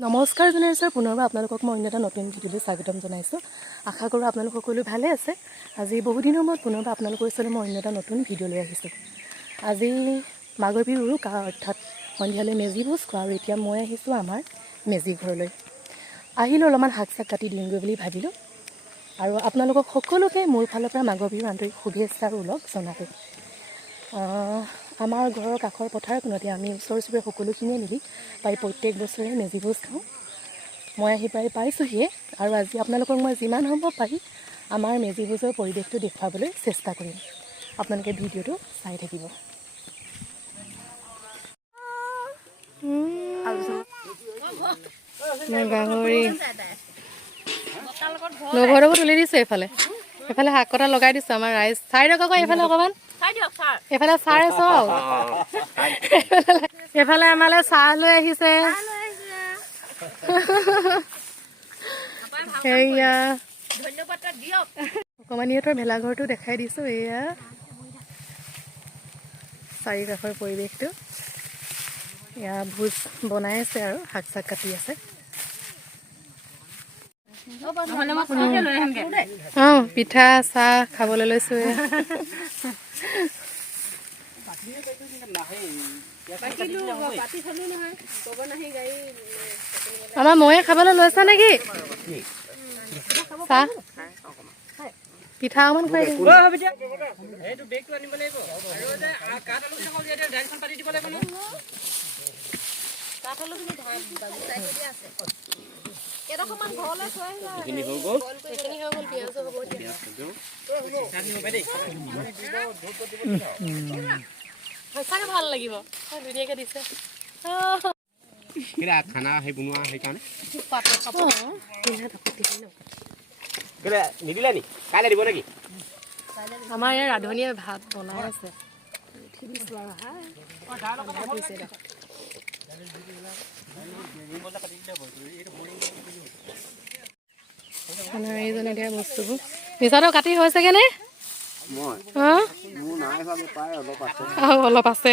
নমস্কাৰ জনাইছোঁ পুনৰবাৰ আপোনালোকক মই অন্য এটা নতুন ভিডিঅ'লৈ স্বাগতম জনাইছোঁ। আশা কৰোঁ আপোনালোক সকলো ভালে আছে। আজি বহুদিনৰ মূৰত পুনৰবাৰ আপোনালোকৰ ওচৰলৈ মই অন্য এটা নতুন ভিডিঅ' লৈ আহিছোঁ। আজি মাঘৰ বিহুৰ উৰুকা অৰ্থাৎ সন্ধিয়ালৈ মেজি ভোজ খোৱা আৰু এতিয়া মই আহিছোঁ আমাৰ মেজি ঘৰলৈ। আহিলোঁ অলপমান শাক চাক কাটি দিওঁগৈ বুলি ভাবিলোঁ আৰু আপোনালোকক সকলোকে মোৰ ফালৰ পৰা মাঘৰ বিহুৰ আন্তৰিক শুভেচ্ছা আৰু ওলগ জনালোঁ। আমাৰ ঘৰৰ কাষৰ পথাৰখনতে আমি ওচৰ চুবুৰীয়া সকলোখিনিয়ে মিলি প্ৰায় প্ৰত্যেক বছৰে মেজি ভোজ খাওঁ। মই আহি পাইছোঁহিয়ে আৰু আজি আপোনালোকক মই যিমান সম্ভৱ পাৰি আমাৰ মেজি ভোজৰ পৰিৱেশটো দেখুৱাবলৈ চেষ্টা কৰিম। আপোনালোকে ভিডিঅ'টো চাই থাকিব। গাহৰি লগৰকো তুলি দিছোঁ। এইফালে শাক কটা লগাই দিছোঁ আমাৰ ৰাইজ। চাই দিয়ক আকৌ এইফালে অকণমান, এইফালে চাই চক, এইফালে আমালৈ চাহ লৈ আহিছে। সেয়া অকণমানিহঁতৰ ভেলাঘৰটো দেখাই দিছোঁ। এয়া চাৰি কাষৰ পৰিৱেশটো। এয়া ভোজ বনাই আছে আৰু শাক চাক কাটি আছে। পিঠা চাহ খাবলৈ লৈছোঁ। আমাৰ ময়ে খাবলৈ লৈছা নেকি চাহ পিঠা অকমান খুৱাই দিম। সঁচাকে ভাল লাগিব, ধুনীয়াকে দিছে। খানা সেই বনোৱা সেইকাৰণে নিদিলে নি কাইলৈ দিব নেকি? আমাৰ ইয়াৰ ৰান্ধনীয়ে ভাত বনাই আছে। এইজনে দিয়া বস্তুবোৰ মিছাটো কাটি হৈছেগে নে? অলপ আছে।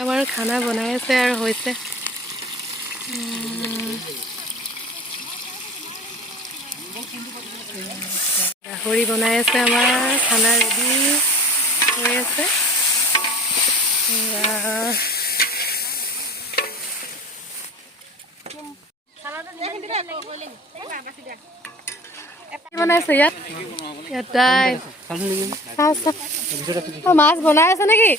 আমাৰ খানা বনাই আছে আৰু হৈছে। গাহৰি বনাই আছে। আমাৰ খানা ৰেডি হৈ আছে। বনাইছে ইয়াত মাছ বনাই আছে নেকি?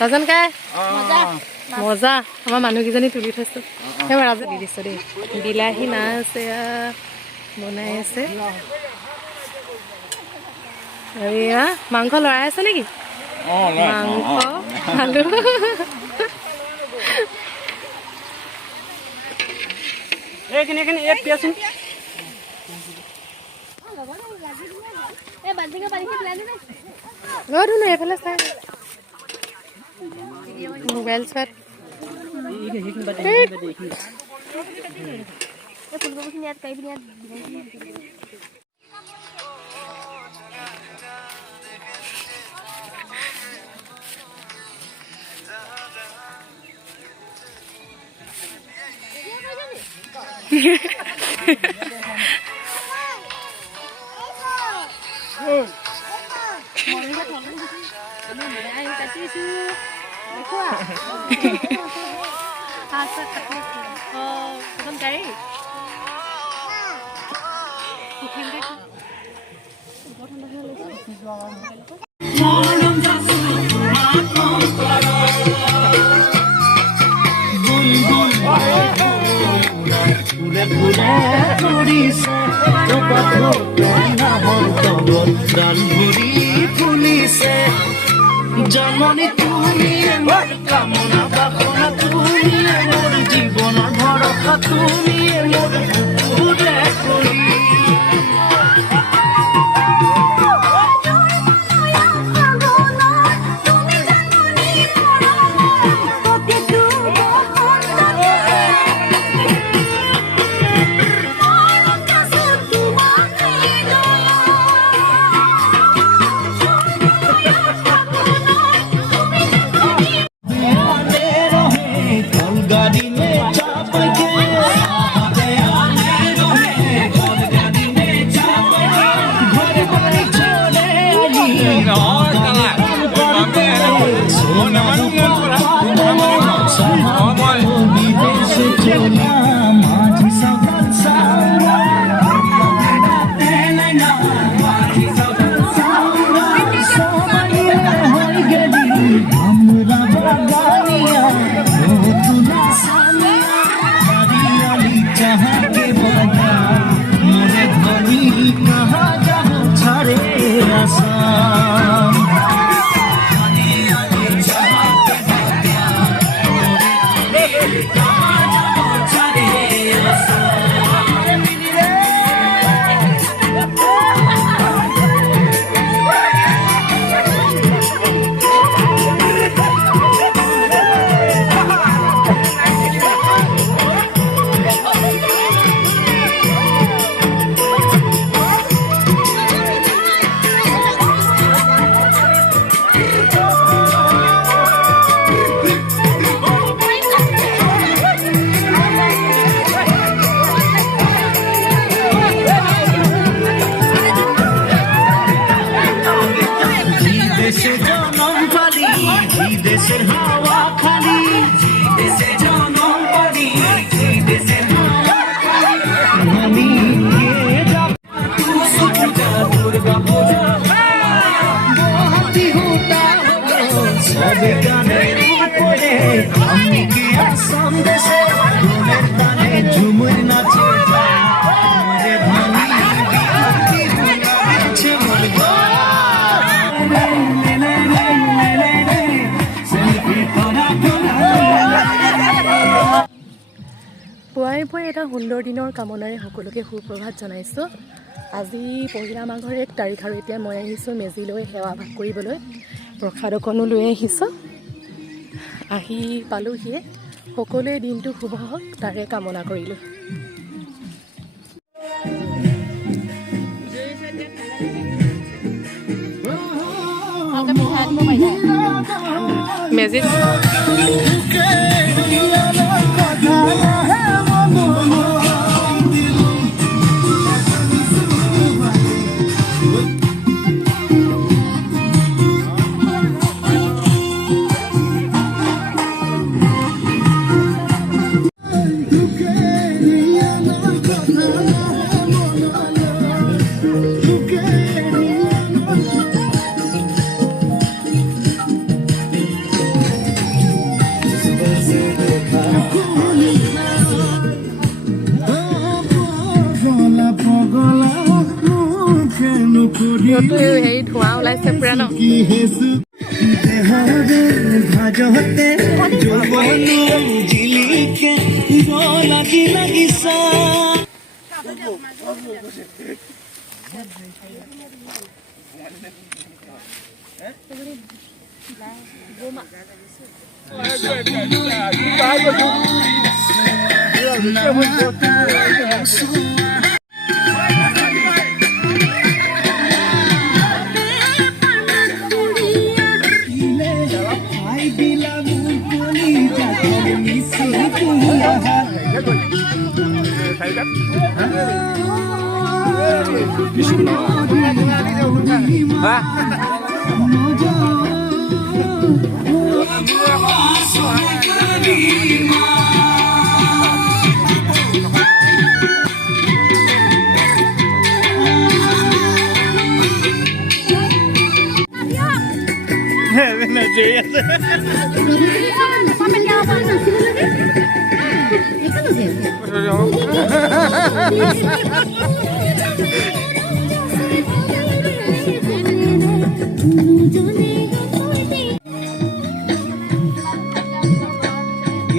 ৰাজন কাই মজা। আমাৰ মানুহকেইজনী তুলি থৈছো। সেইবাৰ ৰাজন দি দিছো দেই। বিলাহী মাছ এয়া বনাই আছে। আৰু এয়া মাংস লৰাই আছে নেকি? মাংস আলু এইফালে চাই মোবাইল চোৱাত জননী তুমি মোৰ কামনা বাসনা, তুমি মোৰ জীৱনৰ ভৰসা, তুমি মোৰ কৰি যে দেশের হাওয়া খালি যে দেশে জনম পারি যে দেশের হাওয়া খালি আমি দুর্গা পূজা বিহুটা সব গানের উপরে আমি কি আসাম দেশে ঘুমের তানে ঝুমুর নাচে রে ভাঙি আছে মন গো পুৱাই পুৱাই এটা সুন্দৰ দিনৰ কামনাৰে সকলোকে সুপ্ৰভাত জনাইছোঁ। আজি পহিলা মাঘৰ 1 তাৰিখ আৰু এতিয়া মই আহিছোঁ মেজিলৈ সেৱা ভাগ কৰিবলৈ। প্ৰসাদ অকণো লৈ আহিছোঁ। আহি পালোহিয়ে। সকলোৱে দিনটো শুভ হওক তাৰে কামনা কৰিলোঁ। মেজিত হেৰি ধোঁৱা ওলাইছে পুৰা ন। ভাজতে যৌৱন জিলিকে লাগি লাগিছা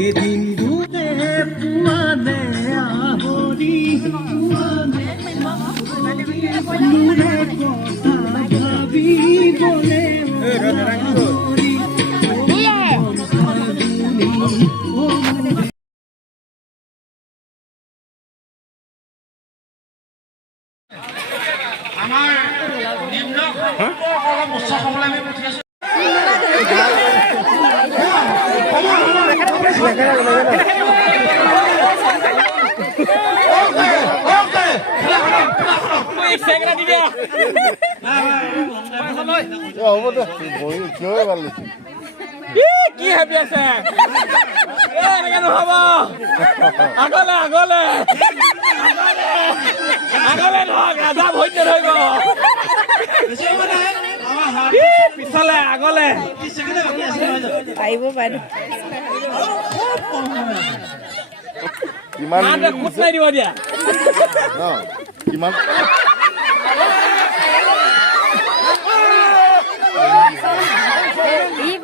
এদিন দুতে পুয়ানে আহৰি মনে কথা ভাবি বলে আমাৰ নিম্ন অলপ উচ্চ খাবলৈ আমি পঠিয়াইছোঁ। কি ভাবি আছে এনেকে নহব আগলে আগলে আগলে ধৰক ৰাজা ভৈৰ্য ধৰিব পিছলে আগলে পাৰিব বাইদেউ কিমান খোজ নাই দিব দিয়া কিমান এই